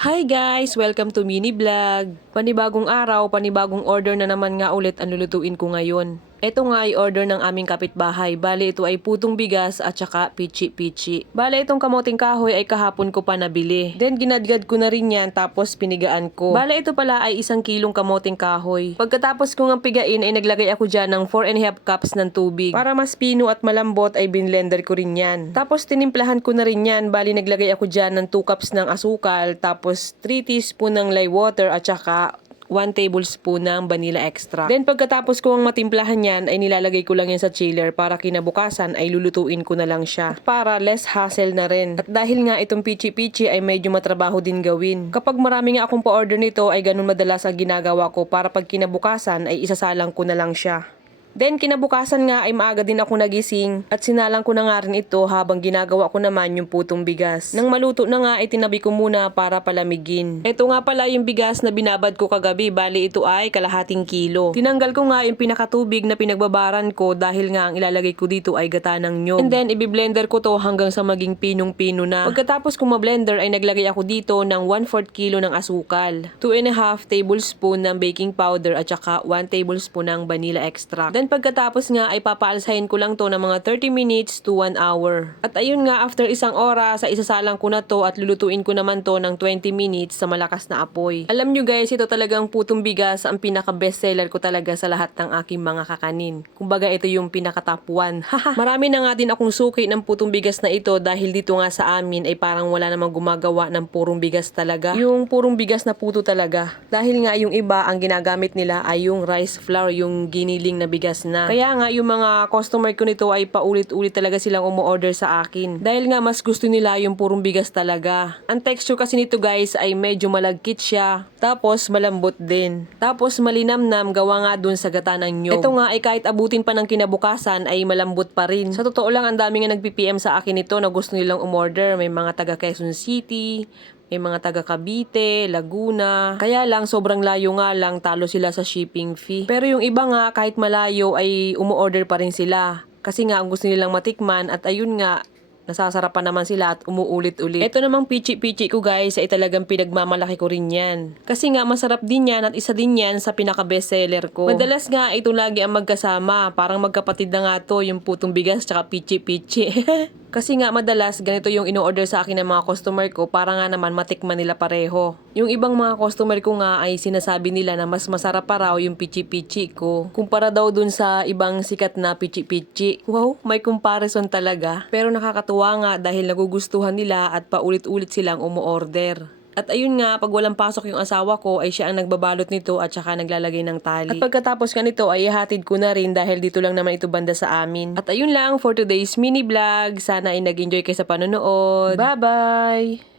Hi guys! Welcome to Mini Vlog. Panibagong araw, panibagong order na naman nga ulit ang lulutuin ko ngayon. Ito nga ay order ng aming kapitbahay. Bale, ito ay putong bigas at saka pichi-pichi. Bale, itong kamoting kahoy ay kahapon ko pa nabili. Then, ginadgad ko na rin yan tapos pinigaan ko. Bale, ito pala ay isang kilong kamoting kahoy. Pagkatapos ko nga pigain ay naglagay ako dyan ng 4 and a half cups ng tubig. Para mas pino at malambot ay binlender ko rin yan. Tapos tinimplahan ko na rin yan. Bali, naglagay ako dyan ng 2 cups ng asukal. Tapos 3 teaspoon ng lye water at saka 1 tablespoon ng vanilla extract. Then pagkatapos ko ang matimplahan yan ay nilalagay ko lang yan sa chiller para kinabukasan ay lulutuin ko na lang siya. At para less hassle na rin. At dahil nga itong pichi-pichi ay medyo matrabaho din gawin. Kapag marami nga akong pa-order nito ay ganun madalas ang ginagawa ko para pag kinabukasan ay isasalang ko na lang siya. Then kinabukasan nga ay maaga din ako nagising at sinalang ko na nga rin ito habang ginagawa ko naman yung putong bigas. Nang maluto na nga ay tinabi ko muna para palamigin. Ito nga pala yung bigas na binabad ko kagabi bali ito ay kalahating kilo. Tinanggal ko nga yung pinakatubig na pinagbabaran ko dahil nga ang ilalagay ko dito ay gata ng nyog. And then ibiblender ko to hanggang sa maging pinong-pino na. Pagkatapos ko mablender ay naglagay ako dito ng 1/4 kilo ng asukal, 2 and a half tablespoon ng baking powder at saka 1 tablespoon ng vanilla extract. Then pagkatapos nga ay papaalsahin ko lang to ng mga 30 minutes to 1 hour. At ayun nga after isang oras ay isasalang ko na to at lulutuin ko naman to ng 20 minutes sa malakas na apoy. Alam nyo guys, ito talagang putong bigas ang pinaka bestseller ko talaga sa lahat ng aking mga kakanin. Kumbaga ito yung pinaka top 1. Marami na nga din akong suki ng putong bigas na ito dahil dito nga sa amin ay parang wala namang gumagawa ng purong bigas talaga. Yung purong bigas na puto talaga. Dahil nga yung iba ang ginagamit nila ay yung rice flour, yung giniling na bigas na. Kaya nga yung mga customer ko nito ay paulit-ulit talaga silang umu-order sa akin. Dahil nga mas gusto nila yung purong bigas talaga. Ang texture kasi nito guys ay medyo malagkit siya. Tapos malambot din. Tapos malinamnam gawa nga dun sa gata ng nyog. Ito nga ay kahit abutin pa ng kinabukasan ay malambot pa rin. Sa totoo lang ang dami nga nag-PPM sa akin ito na gusto nilang umorder. May mga taga Quezon City, may mga taga Cavite, Laguna. Kaya lang, sobrang layo nga lang, talo sila sa shipping fee. Pero yung iba nga, kahit malayo, ay umu-order pa rin sila. Kasi nga, ang gusto nilang matikman at ayun nga, nasasarapan naman sila at umuulit-ulit. Ito namang pichi-pichi ko guys ay talagang pinagmamalaki ko rin yan. Kasi nga masarap din yan at isa din yan sa pinaka-bestseller ko. Madalas nga ito lagi ang magkasama. Parang magkapatid na nga to yung putong bigas tsaka pichi-pichi. Kasi nga madalas ganito yung ino-order sa akin ng mga customer ko para nga naman matikman nila pareho. Yung ibang mga customer ko nga ay sinasabi nila na mas masarap pa raw yung pichi-pichi ko kumpara daw dun sa ibang sikat na pichi-pichi. Wow, may comparison talaga. Pero nakakatuwa nga dahil nagugustuhan nila at paulit-ulit silang umu-order. At ayun nga, pag walang pasok yung asawa ko, ay siya ang nagbabalot nito at saka naglalagay ng tali. At pagkatapos ka nito, ay ihatid ko na rin dahil dito lang naman ito banda sa amin. At ayun lang for today's mini vlog. Sana ay nag-enjoy kayo sa panonood. Bye-bye!